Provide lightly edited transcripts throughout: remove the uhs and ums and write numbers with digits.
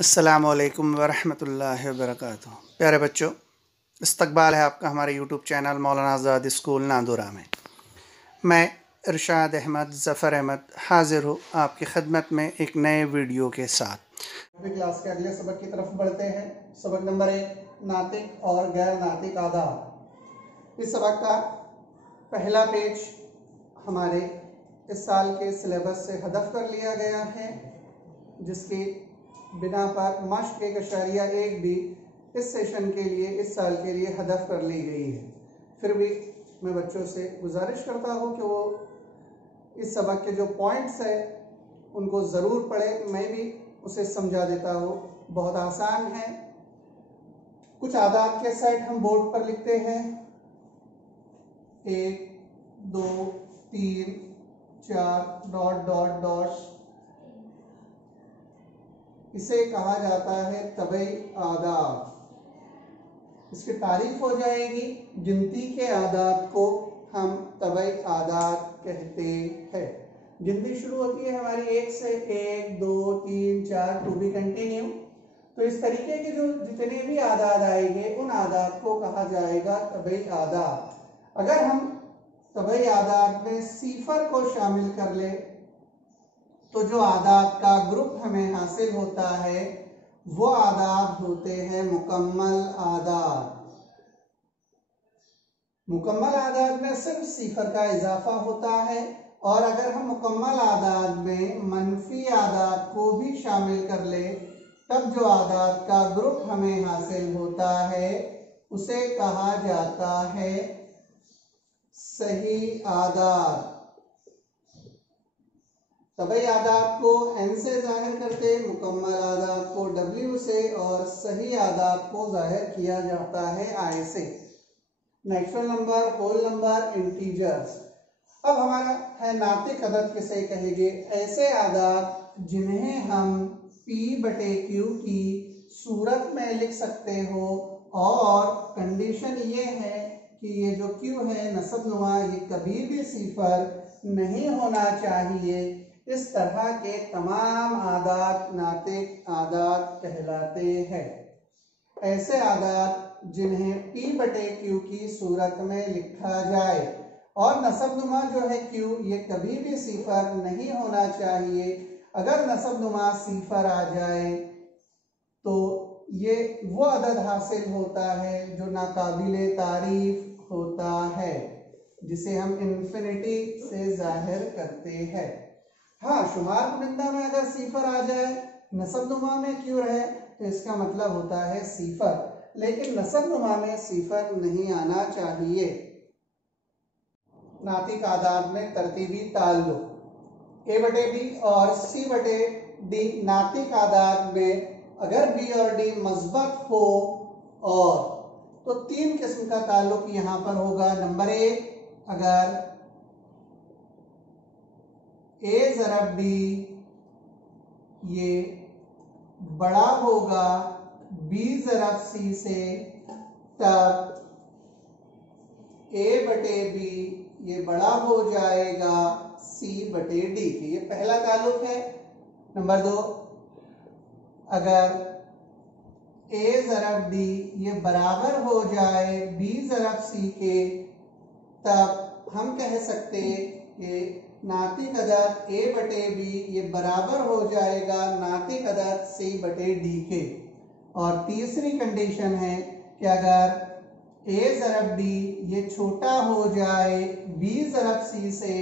अस्सलामुअलैकुम वरहमतुल्लाहि वबरकातुहू। प्यारे बच्चों, इस्तकबाल है आपका हमारे यूट्यूब चैनल मौलाना आज़ाद स्कूल नांदुरा में। मैं इरशाद अहमद ज़फ़र अहमद हाज़िर हूँ आपकी खिदमत में एक नए वीडियो के साथ। क्लास के अगले सबक की तरफ बढ़ते हैं। सबक नंबर 1, नातिक और गैर नातिक आदाब। इस सबक का पहला पेज हमारे इस साल के सिलेबस से हदफ कर लिया गया है, जिसकी बिना पर मश्क 1.1 भी इस सेशन के लिए, इस साल के लिए हदफ कर ली गई है। फिर भी मैं बच्चों से गुजारिश करता हूँ कि वो इस सबक के जो पॉइंट्स है उनको ज़रूर पढ़ें। मैं भी उसे समझा देता हूँ, बहुत आसान है। कुछ आदात के सेट हम बोर्ड पर लिखते हैं। 1, 2, 3, 4 डॉट डॉट डॉट। इसे कहा जाता है तबई आदात। इसकी तारीफ हो जाएगी। गिनती के आदात को हम तबई आदात कहते हैं। गिनती शुरू होती है हमारी 1 से, 1, 2, 3, 4 टू बी कंटिन्यू। तो इस तरीके के जो जितने भी आदात आएंगे उन आदात को कहा जाएगा तबई आदात। अगर हम तबई आदात में सिफर को शामिल कर ले तो जो आदात का ग्रुप हमें हासिल होता है वो आदात होते हैं मुकम्मल आदात। मुकम्मल आदात में सिर्फ सिफर का इजाफा होता है, और अगर हम मुकम्मल आदात में मनफी आदात को भी शामिल कर ले तब जो आदात का ग्रुप हमें हासिल होता है उसे कहा जाता है सही आदात। तबई आदात को n से जाहिर करते, मुकम्मल आदात को w से और सही आदात को जाहिर किया जाता है i से। Natural number, whole number, integers. अब हमारा है नातिक अदद किसे कहेंगे? ऐसे आदात जिन्हें हम p/q की सूरत में लिख सकते हो, और कंडीशन ये है कि ये जो q है नसब नुमा, ये कभी भी सिफर नहीं होना चाहिए। इस तरह के तमाम आदात नातिक आदात कहलाते हैं। ऐसे आदात जिन्हें p/q की सूरत में लिखा जाए, और नसब नुमा जो है q, ये कभी भी सिफर नहीं होना चाहिए। अगर नसब नुमा सिफर आ जाए तो ये वो अदद हासिल होता है जो नाकाबिले तारीफ होता है, जिसे हम इन्फिनिटी से जाहिर करते हैं। हाँ, शुमार कुनिंदा में अगर सिफर आ जाए, नसब नुमा में क्यों रहे, तो इसका मतलब होता है सिफर, लेकिन नसब नुमा में सिफर नहीं आना चाहिए। नातिक आदात में तरतीबी ताल्लुक। a/b और c/d नातिक आदात में अगर b और d मस्बत हो और तो 3 किस्म का ताल्लुक यहाँ पर होगा। नंबर 1, अगर a ज़रब b ये बड़ा होगा b ज़रब c से, तब a/b ये बड़ा हो जाएगा c/d के। ये पहला ताल्लुक है। नंबर 2, अगर a ज़रब d ये बराबर हो जाए b ज़रब c के, तब हम कह सकते हैं कि नातिक अदद a/b ये बराबर हो जाएगा नातिक अदद c/d के। और तीसरी कंडीशन है कि अगर a ज़रब d ये छोटा हो जाए b ज़रब c से,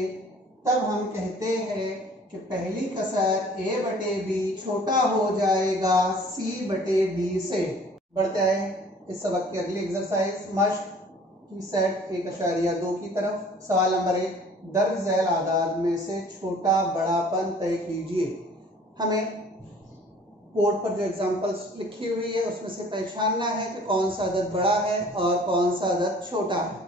तब हम कहते हैं कि पहली कसर a/b छोटा हो जाएगा c/d से। बढ़ते हैं इस सबक की अगली एक्सरसाइज, मश्क की सेट 1.2 की तरफ। सवाल नंबर 1, दर्ज झैल आदात में से छोटा बड़ापन तय कीजिए। हमें बोर्ड पर जो एग्जांपल्स लिखी हुई है उसमें से पहचानना है कि कौन सा अदद बड़ा है और कौन सा अदद छोटा है।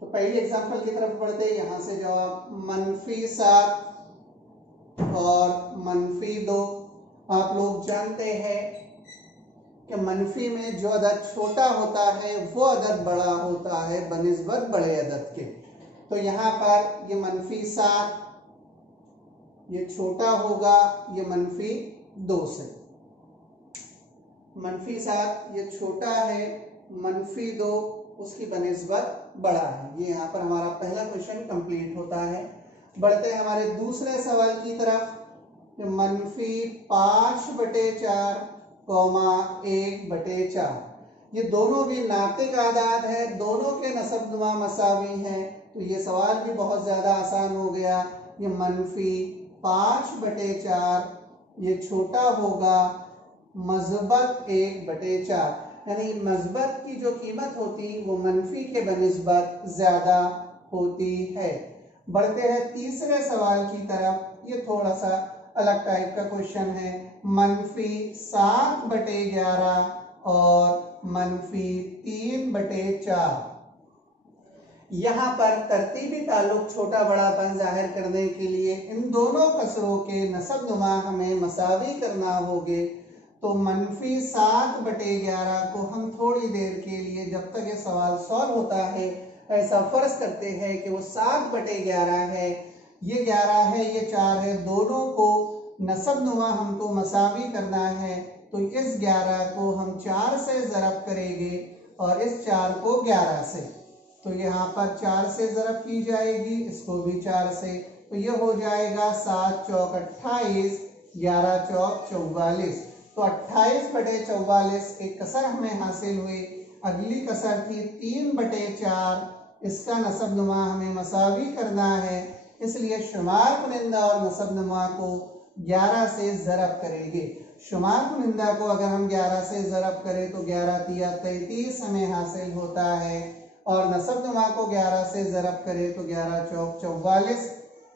तो पहली एग्जांपल की तरफ बढ़ते, यहाँ से जवाब -7 और -2। आप लोग जानते हैं कि मनफी में जो अदद छोटा होता है वो अदद बड़ा होता है बनिस्बत बड़े अदद के। तो यहाँ पर ये -7 ये छोटा होगा ये -2 से, -7 ये छोटा है, -2 उसकी बनिस्बत बड़ा है। ये यहाँ पर हमारा पहला क्वेश्चन कंप्लीट होता है। बढ़ते हैं हमारे दूसरे सवाल की तरफ। -5/4, 1/4, ये दोनों भी नातिक आदाद है, दोनों के नसबनुमा मसावी हैं, तो ये सवाल भी बहुत ज्यादा आसान हो गया। ये -5/4 ये छोटा होगा मस्बत 1/4, यानी मस्बत की जो कीमत होती वो मनफी के बनिस्बत ज्यादा होती है। बढ़ते हैं तीसरे सवाल की तरफ। ये थोड़ा सा अलग टाइप का क्वेश्चन है। -7/11 और -3/4। यहाँ पर तरतीबी ताल्लुक छोटा बड़ापन जाहिर करने के लिए इन दोनों कसरों के नसबनुमा हमें मसावी करना होगे। तो -7/11 को हम थोड़ी देर के लिए, जब तक ये सवाल सॉल्व होता है, ऐसा फर्ज करते हैं कि वो 7/11 है, ये 11 है, ये 4 है, दोनों को नसबनुमा हमको मसावी करना है। तो इस 11 को हम 4 से ज़रब करेंगे और इस 4 को 11 से, तो यहाँ पर 4 से ज़रब की जाएगी, इसको भी 4 से, तो ये हो जाएगा 7 चौक 28, 11 चौक 44। तो 28/44 एक कसर हमें हासिल हुई। अगली कसर थी 3/4, इसका नसबनुमा हमें मसावी करना है, इसलिए शुमार कुनिंदा और नसबनुमा को 11 से ज़रब करेंगे। शुमार कुनिंदा को अगर हम 11 से ज़रब करें तो 11 तिया 33 हमें हासिल होता है, और नसबनुमा को 11 से ज़रब करें तो 11 चौक 44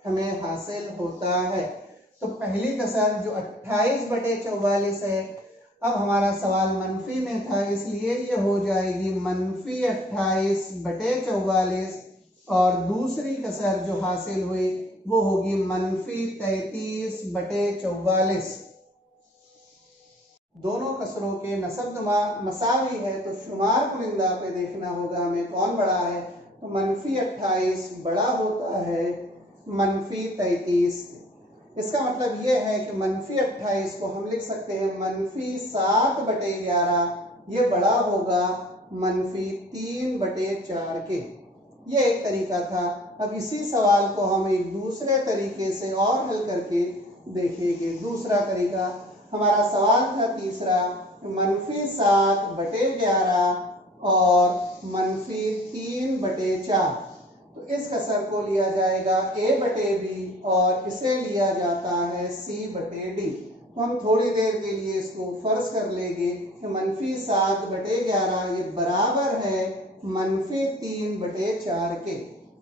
हमें हासिल होता है। तो पहली कसर जो 28/44 है, अब हमारा सवाल मनफी में था, इसलिए ये हो जाएगी -28/44, और दूसरी कसर जो हासिल हुई वो होगी -33/44। दोनों कसरों के नसबनुमा मसावी है, तो शुमार कुनिंदा पे देखना होगा हमें कौन बड़ा है। तो -28 बड़ा होता है -33। इसका मतलब ये है कि -28 को हम लिख सकते हैं -7/11, ये बड़ा होगा -3/4 के। ये एक तरीका था। अब इसी सवाल को हम एक दूसरे तरीके से और हल करके देखेंगे। दूसरा तरीका हमारा सवाल था तीसरा, -7/11 और -3/4। तो इस कसर को लिया जाएगा a/b और इसे लिया जाता है c/d। तो हम थोड़ी देर के लिए इसको फर्ज कर लेंगे कि -7/11 ये बराबर है -3/4 के।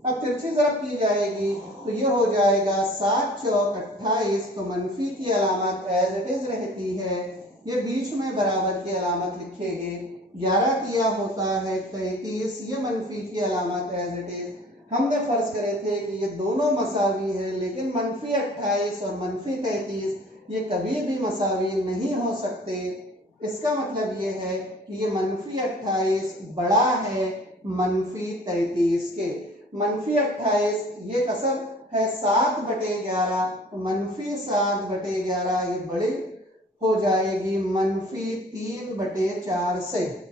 अब तिरछी ज़रब की जाएगी तो ये हो जाएगा 7 चौक 28, तो मनफी की अलामत एज इट इज रहती है, ये बीच में बराबर की अलामत लिखेंगे। 11 तिया होता है 33, ये मनफी की अलामत एज इट इज। हमने फर्ज करे थे कि ये दोनों मसावी है, लेकिन -28 और -33 ये कभी भी मसावी नहीं हो सकते। इसका मतलब ये है कि ये -28 बड़ा है -33 के। -28 ये कसर है 7/11, तो -7/11 ये बड़ी हो जाएगी -3/4 से।